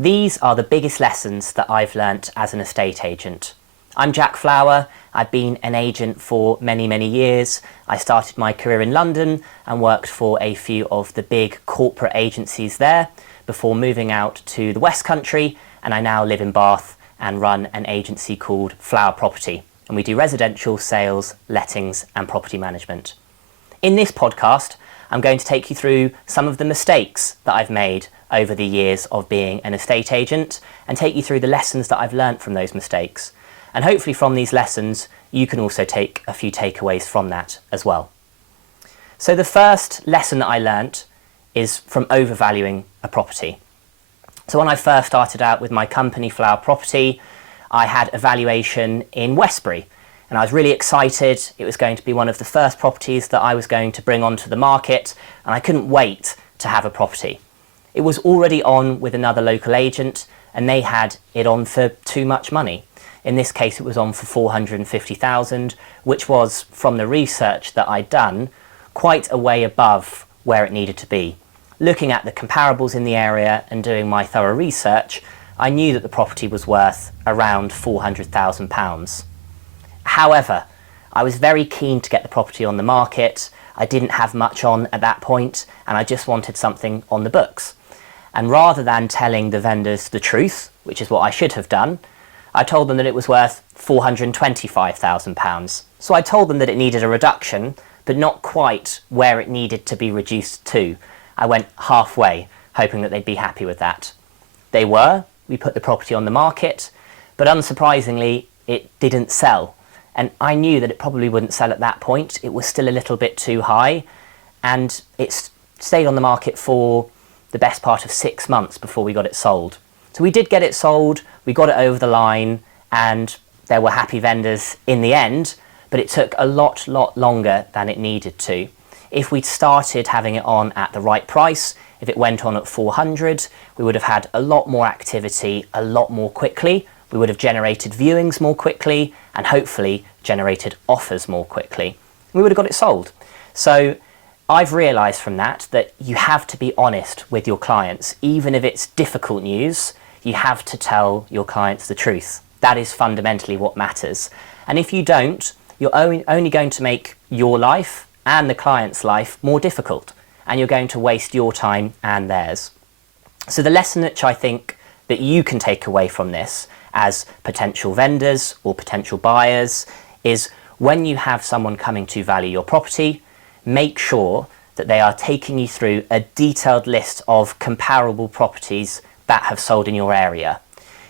These are the biggest lessons that I've learnt as an estate agent. I'm Jack Flower. I've been an agent for many, many years. I started my career in London and worked for a few of the big corporate agencies there before moving out to the West Country, and I now live in Bath and run an agency called Flower Property, and we do residential sales, lettings and property management. In this podcast, I'm going to take you through some of the mistakes that I've made over the years of being an estate agent and take you through the lessons that I've learnt from those mistakes. And hopefully from these lessons, you can also take a few takeaways from that as well. So the first lesson that I learnt is from overvaluing a property. So when I first started out with my company, Flower Property, I had a valuation in Westbury. And I was really excited. It was going to be one of the first properties that I was going to bring onto the market, and I couldn't wait to have a property. It was already on with another local agent, and they had it on for too much money. In this case, it was on for 450,000, which was, from the research that I'd done, quite a way above where it needed to be. Looking at the comparables in the area and doing my thorough research, I knew that the property was worth around £400,000. However, I was very keen to get the property on the market. I didn't have much on at that point, and I just wanted something on the books. And rather than telling the vendors the truth, which is what I should have done, I told them that it was worth £425,000. So I told them that it needed a reduction, but not quite where it needed to be reduced to. I went halfway, hoping that they'd be happy with that. They were. We put the property on the market, but unsurprisingly, it didn't sell. And I knew that it probably wouldn't sell at that point. It was still a little bit too high, and it stayed on the market for the best part of 6 months before we got it sold. So we did get it sold, we got it over the line, and there were happy vendors in the end, but it took a lot longer than it needed to. If we'd started having it on at the right price, if it went on at 400, we would have had a lot more activity a lot more quickly. We would have generated viewings more quickly and hopefully generated offers more quickly. We would have got it sold. So I've realised from that you have to be honest with your clients. Even if it's difficult news, you have to tell your clients the truth. That is fundamentally what matters. And if you don't, you're only going to make your life and the client's life more difficult, and you're going to waste your time and theirs. So the lesson which I think that you can take away from this as potential vendors or potential buyers is when you have someone coming to value your property, make sure that they are taking you through a detailed list of comparable properties that have sold in your area.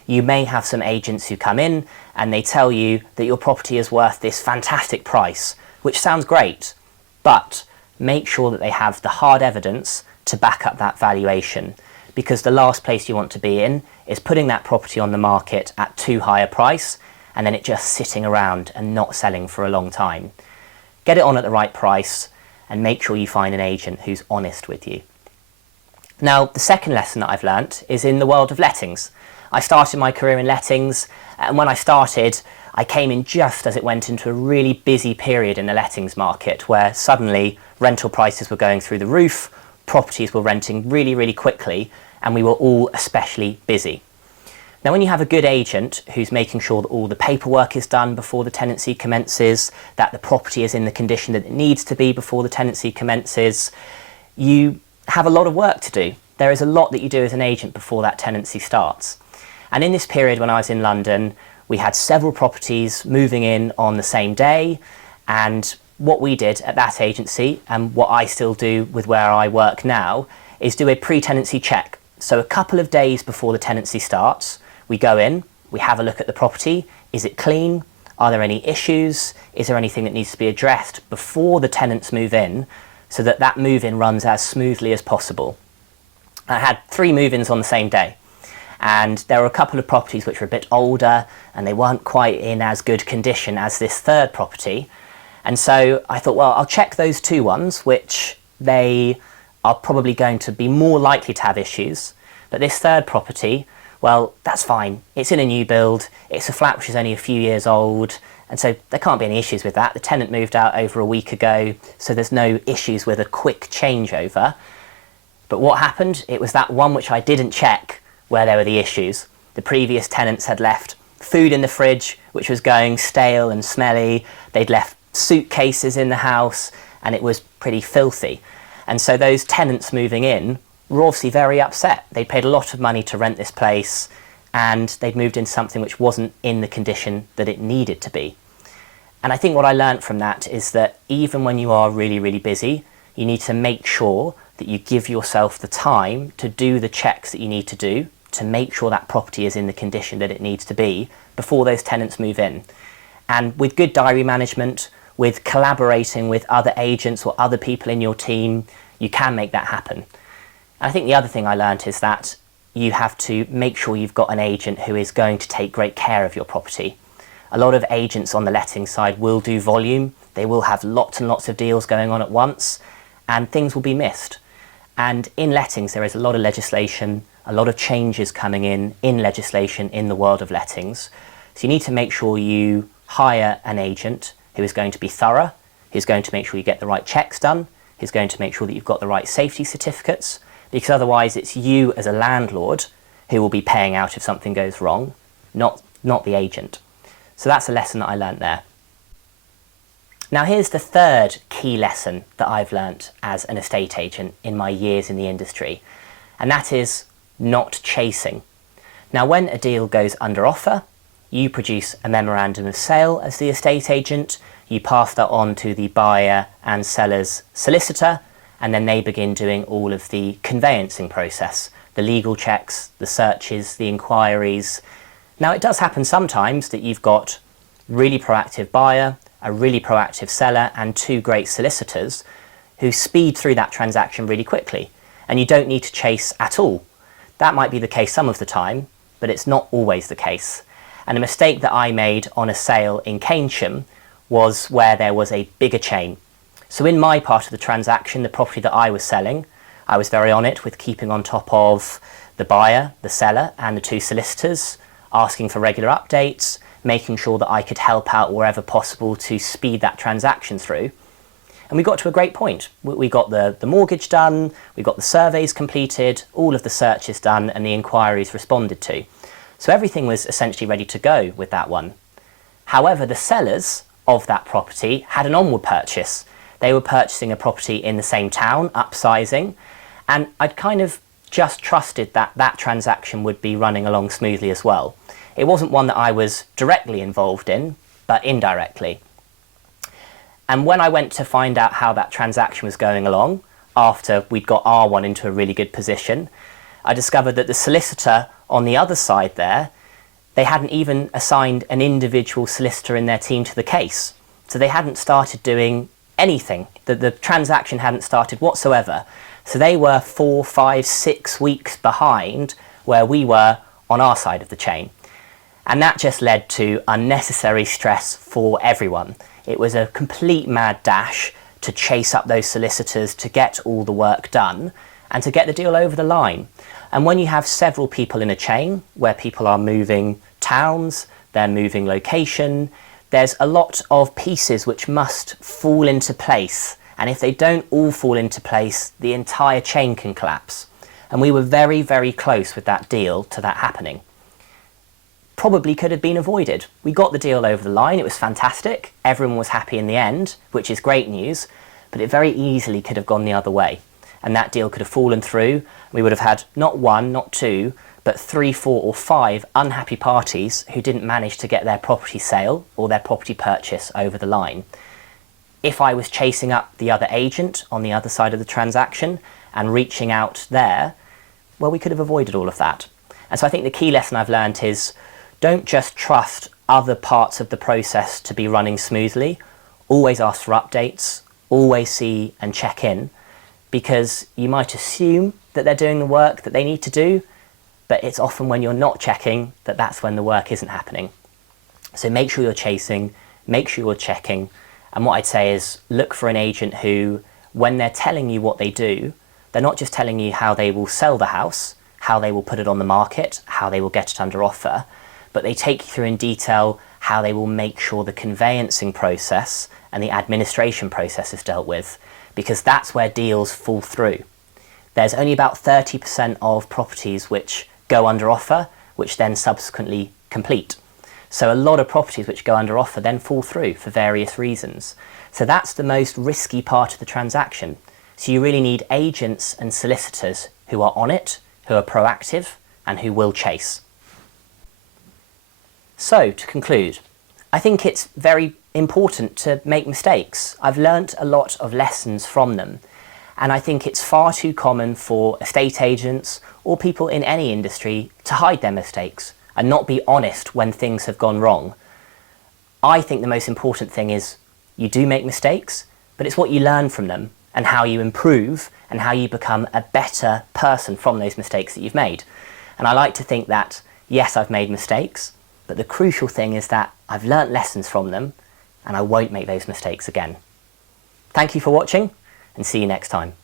You may have some agents who come in and they tell you that your property is worth this fantastic price, which sounds great, but make sure that they have the hard evidence to back up that valuation, because the last place you want to be in is putting that property on the market at too high a price and then it just sitting around and not selling for a long time. Get it on at the right price and make sure you find an agent who's honest with you. Now, the second lesson that I've learnt is in the world of lettings. I started my career in lettings, and when I started, I came in just as it went into a really busy period in the lettings market where suddenly rental prices were going through the roof, properties were renting really quickly, and we were all especially busy. Now, when you have a good agent who's making sure that all the paperwork is done before the tenancy commences, that the property is in the condition that it needs to be before the tenancy commences, you have a lot of work to do. There is a lot that you do as an agent before that tenancy starts. And in this period when I was in London, we had several properties moving in on the same day, and what we did at that agency, and what I still do with where I work now, is do a pre-tenancy check. So a couple of days before the tenancy starts, we go in, we have a look at the property. Is it clean? Are there any issues? Is there anything that needs to be addressed before the tenants move in, so that that move-in runs as smoothly as possible? I had 3 move-ins on the same day, and there were a couple of properties which were a bit older and they weren't quite in as good condition as this third property. And so I thought, well, I'll check those 2 ones, which they are probably going to be more likely to have issues. But this third property, well, that's fine. It's in a new build. It's a flat which is only a few years old. And so there can't be any issues with that. The tenant moved out over a week ago, so there's no issues with a quick changeover. But what happened? It was that one which I didn't check, where there were the issues. The previous tenants had left food in the fridge, which was going stale and smelly. They'd left suitcases in the house, and it was pretty filthy. And so those tenants moving in were obviously very upset. They'd paid a lot of money to rent this place, and they'd moved into something which wasn't in the condition that it needed to be. And I think what I learned from that is that even when you are really, really busy, you need to make sure that you give yourself the time to do the checks that you need to do to make sure that property is in the condition that it needs to be before those tenants move in. And with good diary management, with collaborating with other agents or other people in your team, you can make that happen. And I think the other thing I learned is that you have to make sure you've got an agent who is going to take great care of your property. A lot of agents on the letting side will do volume. They will have lots and lots of deals going on at once, and things will be missed. And in lettings, there is a lot of legislation, a lot of changes coming in legislation in the world of lettings. So you need to make sure you hire an agent who is going to be thorough, who's going to make sure you get the right checks done, who's going to make sure that you've got the right safety certificates, because otherwise it's you as a landlord who will be paying out if something goes wrong, not the agent. So that's a lesson that I learnt there. Now here's the third key lesson that I've learnt as an estate agent in my years in the industry, and that is not chasing. Now when a deal goes under offer, you produce a memorandum of sale as the estate agent, you pass that on to the buyer and seller's solicitor, and then they begin doing all of the conveyancing process, the legal checks, the searches, the inquiries. Now it does happen sometimes that you've got really proactive buyer, a really proactive seller, and two great solicitors who speed through that transaction really quickly, and you don't need to chase at all. That might be the case some of the time, but it's not always the case. And a mistake that I made on a sale in Keynsham was where there was a bigger chain. So in my part of the transaction, the property that I was selling, I was very on it with keeping on top of the buyer, the seller, and the two solicitors, asking for regular updates, making sure that I could help out wherever possible to speed that transaction through. And we got to a great point. We got the mortgage done, we got the surveys completed, all of the searches done, and the inquiries responded to. So everything was essentially ready to go with that one. However, the sellers of that property had an onward purchase. They were purchasing a property in the same town, upsizing, and I'd kind of just trusted that that transaction would be running along smoothly as well. It wasn't one that I was directly involved in, but indirectly. And when I went to find out how that transaction was going along, after we'd got R1 into a really good position, I discovered that the solicitor on the other side there, they hadn't even assigned an individual solicitor in their team to the case. So they hadn't started doing anything. The transaction hadn't started whatsoever. So they were 4, 5, 6 weeks behind where we were on our side of the chain. And that just led to unnecessary stress for everyone. It was a complete mad dash to chase up those solicitors to get all the work done and to get the deal over the line. And when you have several people in a chain where people are moving towns, they're moving location, there's a lot of pieces which must fall into place. And if they don't all fall into place, the entire chain can collapse. And we were very, very close with that deal to that happening. Probably could have been avoided. We got the deal over the line, it was fantastic, everyone was happy in the end, which is great news, but it very easily could have gone the other way. And that deal could have fallen through. We would have had not one, not two, but 3, 4 or 5 unhappy parties who didn't manage to get their property sale or their property purchase over the line. If I was chasing up the other agent on the other side of the transaction and reaching out there, well, we could have avoided all of that. And so I think the key lesson I've learned is don't just trust other parts of the process to be running smoothly. Always ask for updates, always see and check in, because you might assume that they're doing the work that they need to do, but it's often when you're not checking that that's when the work isn't happening. So make sure you're chasing, make sure you're checking, and what I'd say is look for an agent who, when they're telling you what they do, they're not just telling you how they will sell the house, how they will put it on the market, how they will get it under offer, but they take you through in detail how they will make sure the conveyancing process and the administration process is dealt with, because that's where deals fall through. There's only about 30% of properties which go under offer, which then subsequently complete. So a lot of properties which go under offer then fall through for various reasons. So that's the most risky part of the transaction. So you really need agents and solicitors who are on it, who are proactive, and who will chase. So to conclude, I think it's very important to make mistakes. I've learnt a lot of lessons from them, and I think it's far too common for estate agents or people in any industry to hide their mistakes and not be honest when things have gone wrong. I think the most important thing is you do make mistakes, but it's what you learn from them and how you improve and how you become a better person from those mistakes that you've made. And I like to think that, yes, I've made mistakes, but the crucial thing is that I've learnt lessons from them and I won't make those mistakes again. Thank you for watching and see you next time.